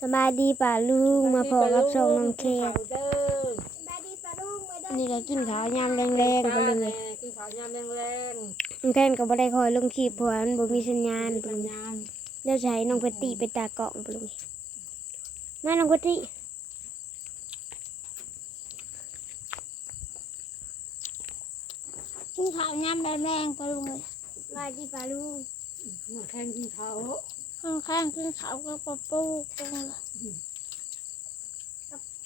สบายดีป่าลุงมาพอกับส่งน้องเคนเด้อนี่ก็กินข้าวยามแรงๆไปเลยกินข้าวยามแรงน้องเคนก็บ่ได้คอยลงคลิปเพราะว่ามันบ่มีสัญญาณๆไปปัเลญยญาณเดี๋ยวจะให้น้องปฏิไปตากล่องไปเลยมาน้องปฏิกินข้าวยำแรงๆไปลุงเลยสบายดีป่าลุงน้ำแข็งกินข้าว ข้างๆกินข้าวกับปลาปูตรงเลย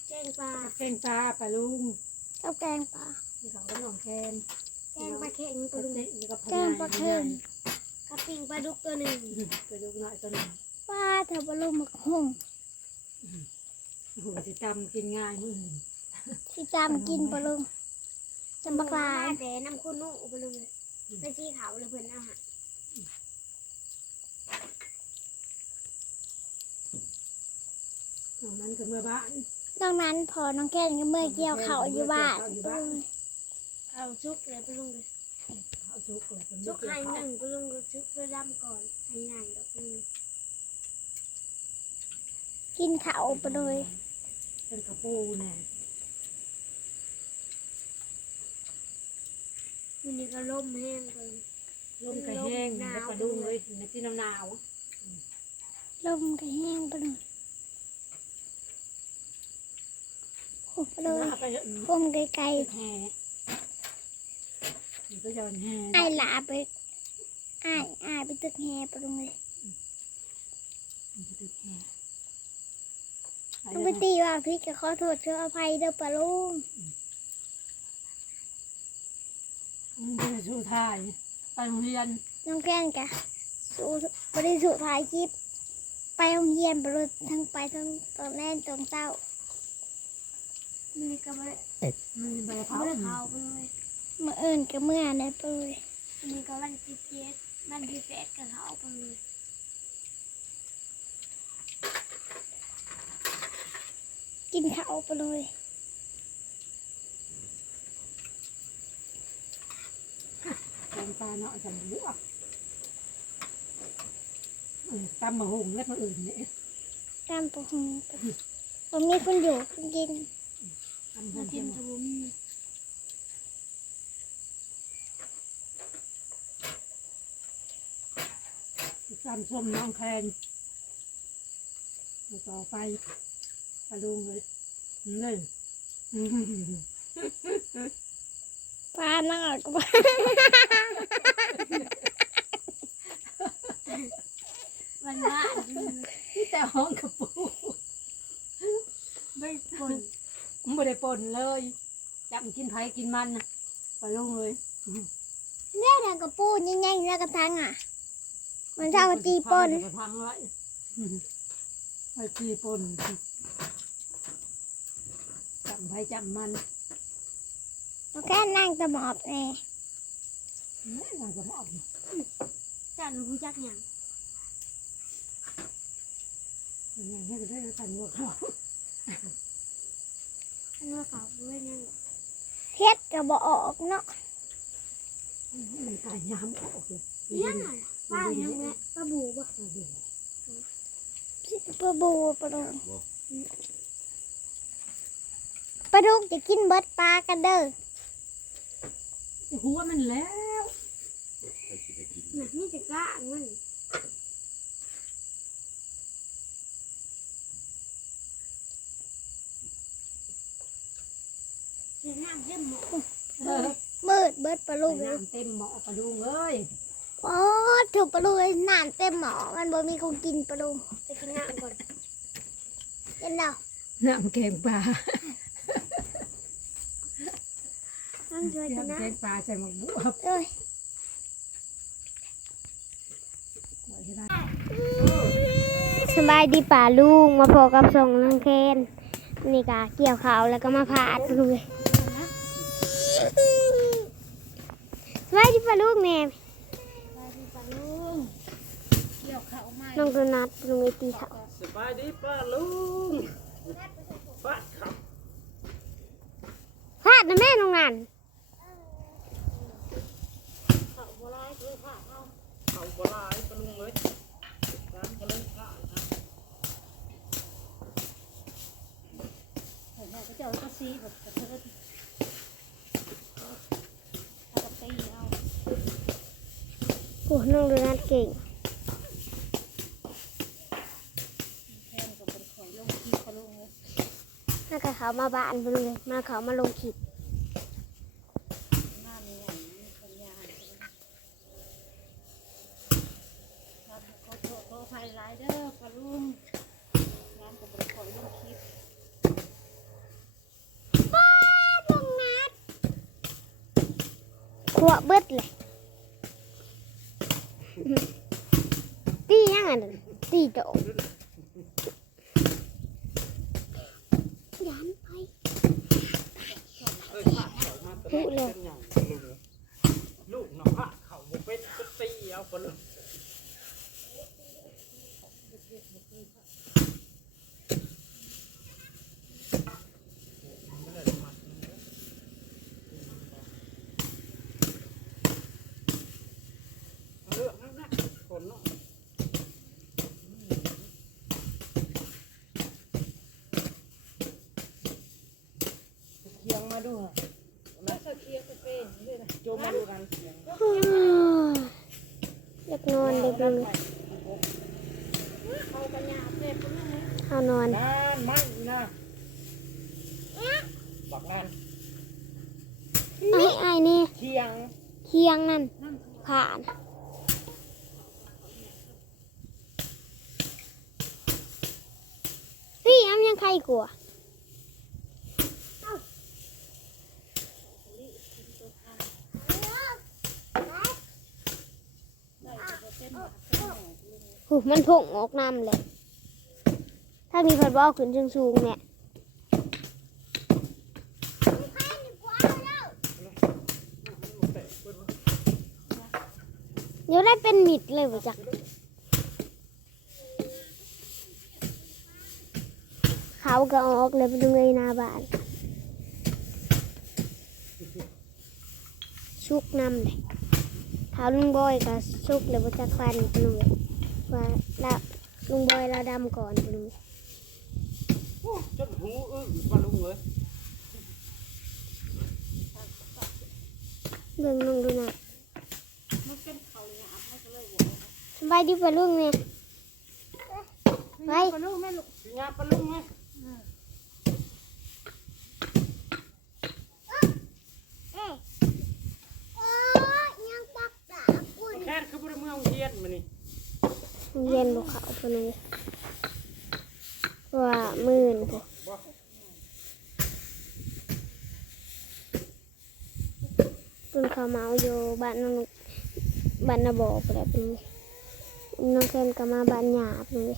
แกงปลาแข็งตาปลาลุงกับแกงปลากินข้าวกับน้องแข็งแกงปลาเค็งปปลาลาลุงเตะอยู่กับแกงปลาเค็มกระปิงปลาดุกตัวหนึ่งปลาดุกหน่อยตัวหนึงปลาเถอะปลาลุงมักหุ่งหัวสิตำกินง่ายมื้อนี้ที่จำกินปลาลุงจำบักลายแต่น้ำคุณนุ่งปลาลุงเลยไปชี้เขาเลยเพิ่นเอาหา ตรงนั้นก็เมื่อบ้านดังนั้นพอน้องแก้นก็เมื่อเกี่ยวข้าวอยู่บ้านเอาชุกเลยปลาลุงเลยข้าวสุกเลยเป็นชุกเกี่ยวให้ข้าวหนึ่งปลาลุงก็ชุกไปดำก่อนให้ใหญ่ดอกนึงกินข้าวไปเลยเป็นกระปูแน่มันนี่ก็ล่มแห้งเลยลมกระแห้งแล้วปลาดุงเลยในที่น้ำหนาวลมก็แห้งไปเลยโอ้ไปเลยน้ำไปเยอะพุ่มไกลแห่มันก็ย้อนแห่ๆไอ้ายหลาไปไอ้ายอ้ายไปตึกแฮไปลุงเลยมันจะติดแห่ไปต้องเลไปยตีว่าพี่ก็ขอโทษเชื่ออภัยเด้อปลาลุงมันจะสู้ท่ายไปโรงเรียนน้องแก้นกะสู้บริสุทธิ์ถ่ายคลิป ไปโรงเรียนไปรถทั้งไปทั้งตอนแรกตอนเต้า มันนี่ก็ไม่ได้มันมีใบเผาไม่ได้เผาไปเลยเมื่อเอินกับเมื่อในไปเลยมันนี่ก็วันที่เจ็ดวันที่แปดก็เขาไปเลยกินข้าวไปเลยแกงปลาเนาะสันลวกเออตำมะฮุงแล้วมาอื่นเนี่ยตามปะหงผมมีคนอยู่คนกินตำ มาหุ่งเทียมตะบุมตำส้มน้องแคนแล้วต่อไปปลาดุงเลยนี่ปลาหน้าก็ปลาวันว่าที่แต่ห้องกระปูไม่ฝน มันไม่ได้ปนเลยจับกินไผ่กินมันน่ะปลาดุงเลยเล่นกระปูยิ่งๆแล้วกระทังอะ มันชอบมาตีปนกระทังไว้ไปตีปนจับไผ่จับมันเราแค่นั่งตะหมอบแน่แม่นางจะมาเอาจันรู้จักอย่างอย่างนี้ก็ได้กันว่าเขาอั นว่าเขาด้วยนั่นเฮ็ดกระบอกออกเนาะมันตายย้ำออกเลยยังไงป้ายังไงป้าบูบ่ปลาบูปลาดุกปลาดุกจะกินเบิดปลากันเด้อหัวมันแล้วน่ะนี่จะกล้ามัน นน้ำเต็มหม้อเออมืดเบิดปลาลูกเลยน้ำเต็มหม้อปลาดุงเอ้ยโอ้ถูกปลาลูกเลยนานเต็มหมอมันบ่มีคนกินปลาลูกไปกินน้ำก่อนเห็นเนาะน้ำแกงปลาน้ำช่วยกินน้ำแกน้งปลาใส่หมกบวบเอ้ยสบายดีป่าลุงมาพอกับส่งน้องเคนนี่กะเกี่ยวขาวแล้วก็มาผ่าดเลย สบายดีป่าลุงแม่เกี่ยวเขามาน้องโดนัทลุงไอตีเขาสบายดีป้าลุงป้าขับพาดนะแม่น้องนันเขาบลายป้าลุงเลยน้ำก็เลยข้าครับ ซีแบบกระเทิดเอากระตีเอา โอ้ น้องโดนัทเก่งแทนกับเป็นข่อยลงที่เขาลงเลยน่าจะเขามาบ้านไปเลยมาเขามาลงขีดหน้ามีอย่างนี้คนยานรับขอโทษขออภัยหลายเด้อปะลุงงานกับเป็นข่อยลงคลิปป้าลงนัดขวเบิดเลย ตียังไงตีโตยันไปเอ้ยพาเขามาตะเลยลูกเนาะพาเขาเป็นตีเอาคนละ เคียงมาดูฮะมาเคียงไปเป็นนี่นะโจมมาดูกันเคียงอยากนอนเด็กนึงเขาปัญญาเด็กคนนั้นเอานอนนานไม่นะบักนั่นไอ้ไอ้นี่เคียงเคียงนั่นผ่านพี่อ้ำยังใครกลัว มันผงออกน้ำเลย ถ้ามีพัดบอลขึ้นสูงๆเนี่ยเดี๋ยวได้เป็นมิดเลยว่จักเขาก็ออกเลยไปดูเลยนาบ้านชุกน้ำเลยเขาลุงบอยก็ชุกเลยว่จักฟันไปดู เลยว่าละลุงบอยเราดำก่อนไปดูโอ้จนหูอื้อปลาลุงเลยเบิ่งน้องดูนะมันเป็นเขาหยาบมันก็เลยหัวสบายดีปะลุงเนี่ยไปปะลุงแม่ลูกสิญาปลาลุงไงโอ้ยังปักตาคุณแค่คือบ่ได้เมืองเฮียนมานี่ เย็นบุเขาพนุว่าหมื่นพวกบ่ตุนขาวเมาอยู่บ้านน้องบ้านนาบอกไปแล้วเป็นไงน้องเคนก็มาบ้านหยาบเลย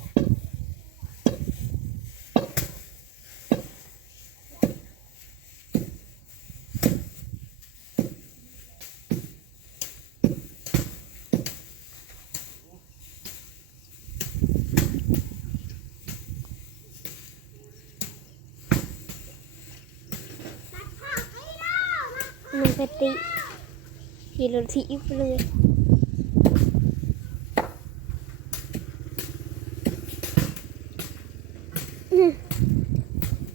มันไปติขี่รถถีบไปเลยอื้อ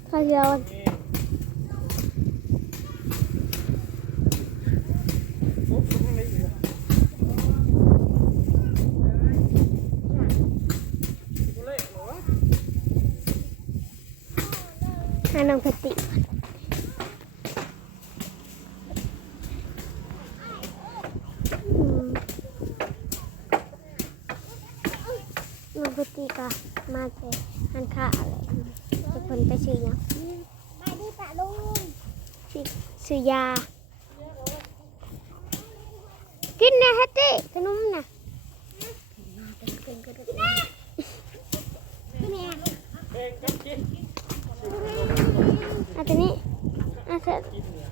เขาจะเอาโอ้ข้างในอีกบ่เละเหรอให้น้องไปติอื มน้องไปติก็มาเจอหันขาอะไรจะคนไปซื้อหยังไปดิปะลุงซื้อซื้อยา กินนะฮัตติขนมนะ พี่แม่ เพลงกันกิน เอาตัวนี้เอาเถอะ กินเนี่ย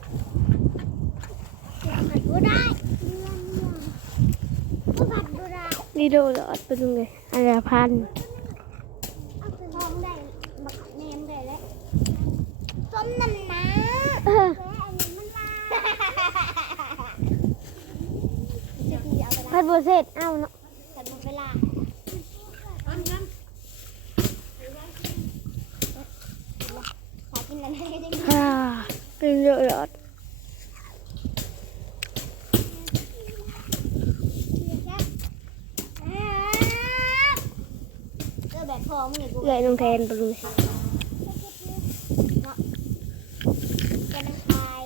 ผัดดูได้เรื่องเรื่องก็ผัดดู ได้ดีโดหลอดไปดูเลยอะไรพันเอาไปทองได้บักเนมได้แล้วส้มน้ำน้ำและอันนี้มันลาจะดีเอาไปละพัดบัวเสร็จเอาเนาะผัดหมดเวลาอันนั้นขอกินอะไรได้ไหมอ่ากินเยอะเออแบบพอมึงนี่กู เอื้อยน้องแทนไปเลย แกน้ำพาย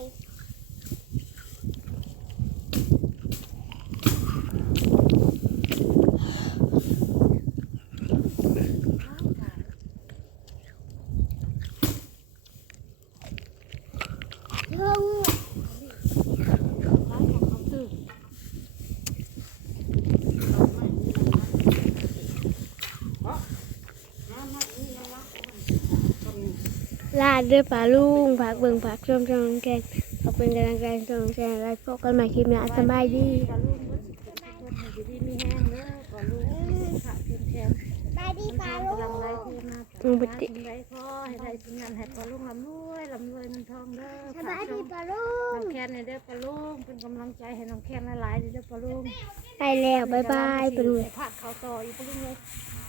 เพิ่ง ร้านของเขาตื่น ลา ดด้วยปลาลุงผักเบิ่งผักชมชมแกงขอบเป็นกำลังใจชมแกงไลฟ์พบกันใหม่คลิปหน้าสบายดีปลาลูกมันสิเป็นคนอยู่ดีมีแห้งเด้อปลาลูกขาดเค็มแข็งบายดีปลาลูกกำลังไรที่มาถึงไรพ่อให้ได้ถึงงานให้ปลาลูกลำรวยลำรวยเงินทองเด้อสบายดีปลาลูน้อกงแคนในเด้อปลาลูกเป็นกำลังใจให้น้องแคนหลายๆเด้อปลาลูกไปแล้วบ๊ายบายปลุงผัดเขาต่ออีกปลาลูกเลยบ